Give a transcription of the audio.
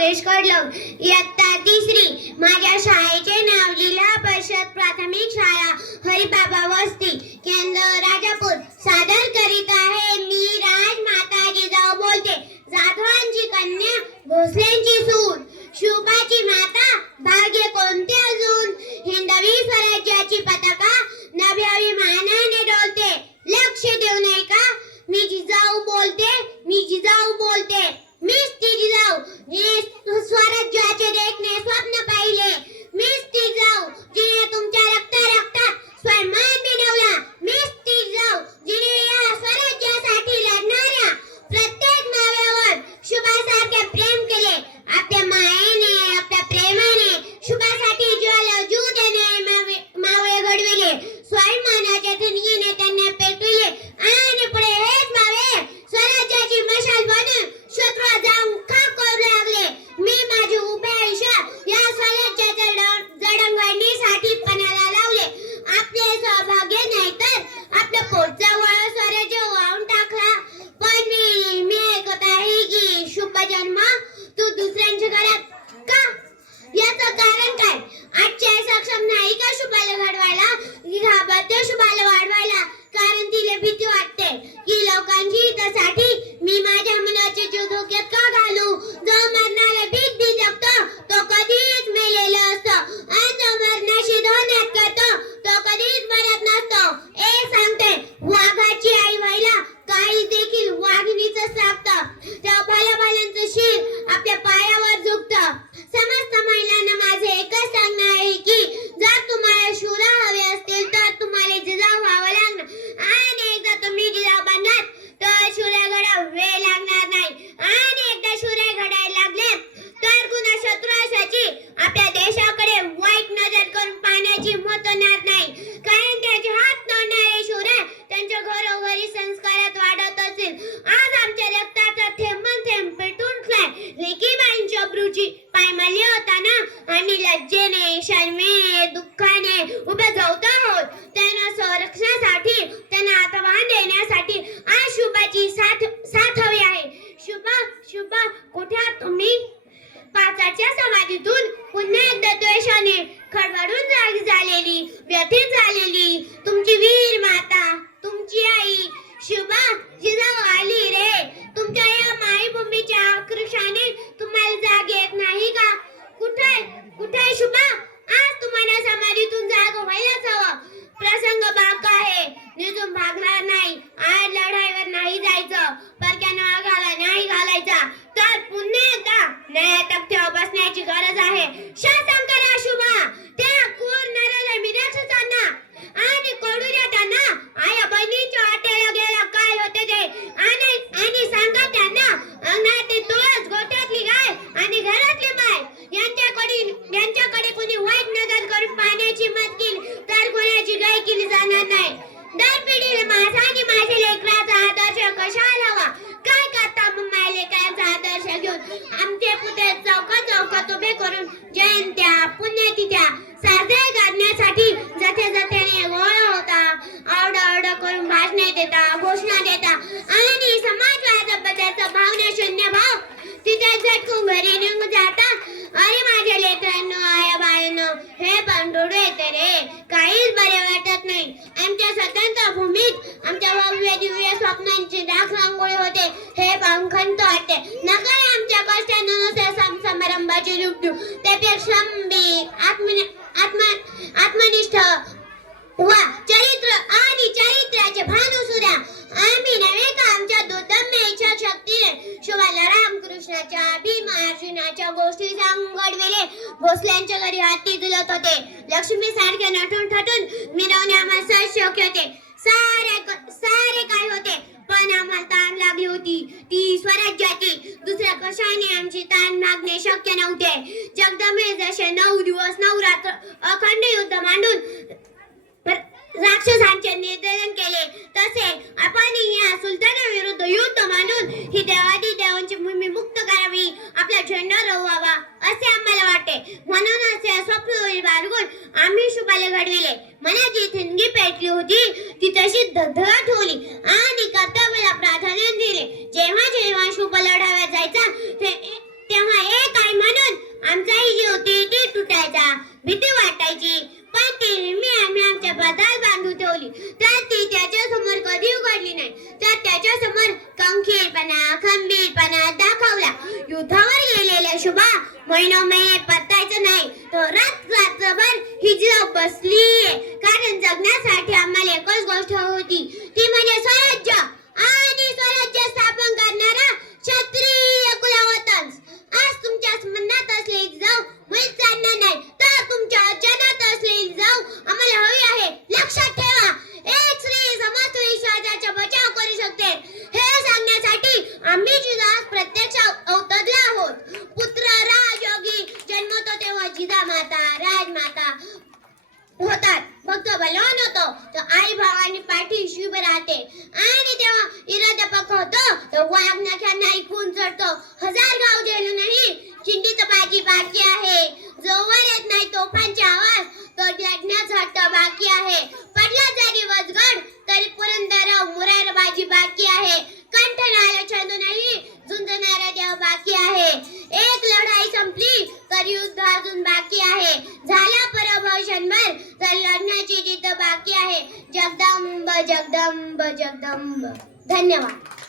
प्रवेश करलो इयत्ता तिसरी. माझ्या शाळेचे नाव जिल्हा परिषद प्राथमिक शाळा हरिबाबा वस्ती केंद्र राजापूर. सादर करीत आहे मी राजमाता गुरुजी पायमल्ले होता ना? आम्ही लज्जेने शर्मेने दुःखाने उभे जाऊ देता घोषणा देता. आणि समाजवादाबद्दलचा भावना शून्य भाव. तिथे झटकून घरी निघून जाता. अरे माझे लेकरांनो आया बायनो हे पांडुडू येते रे. काहीच बरे वाटत नाही. आमच्या स्वतंत्र भूमीत आमच्या भव्य दिव्य स्वप्नांची दाख रांगोळी होते. हे पंखंत वाटते नकार आमच्या कष्टानुसार समारंभाची लुटू त्यापेक्षा आत्मने की मार्जिनाच्या गोष्टी सांगड वेले भोसल्यांच्या घरी हाती झुलत होते. लक्ष्मी सारखे नटून ठटून मिरवणे आम्हाला सहज शक्य होते सारे सारे काय होते पण आम्हाला ताण लागली होती. ती स्वराज्याची. दुसऱ्या कशाने आमची ताण मागणे शक्य नव्हते. होती. ती तशी धडधडत होली आणि कर्तव्याला प्राधान्य दिले. जेव्हा जेव्हा शुभ लढाव्या जायचा तेव्हा एक आई म्हणून? आमचाही जीव ते तुटायचा भीती वाटायची. पण ती मी आम्ही आमच्या बदल बांधून ठेवली. तर ती त्याच्यासमोर कधी उघडली नाही. तर त्याच्यासमोर कंखीरपणा खंबीरपणा दाखवला. युद्धावर गेलेल्या शुभा महिनो महिने करायचं नाही. तर रात रात्रभर हिजरा बसलीये कारण जगण्यासाठी आम्हाला एकच गोष्ट होती. ती म्हणजे स्वराज्य. आणि स्वराज्य स्थापन करणारा होतो तर आई भावाने पाठीशी उभे राहते. आणि तेव्हा इरादा होतो तर वाघनाख्यांना ऐकून चढतो. हजार गाव नाही चिंटीचं बाजी बाकी आहे. जोवर येत नाही तोफांचे आवाज तो लग्नात हट्ट बाकी आहे. पडला जरी वजगड तरी पुरंदर मुरार बाजी बाकी आहे. कंठ कंठनाला छंद नाही झुंजणारा देव बाकी आहे. एक लढाई संपली तरी युद्ध अजून बाकी आहे. जगदंब जगदंब जगदंब. धन्यवाद.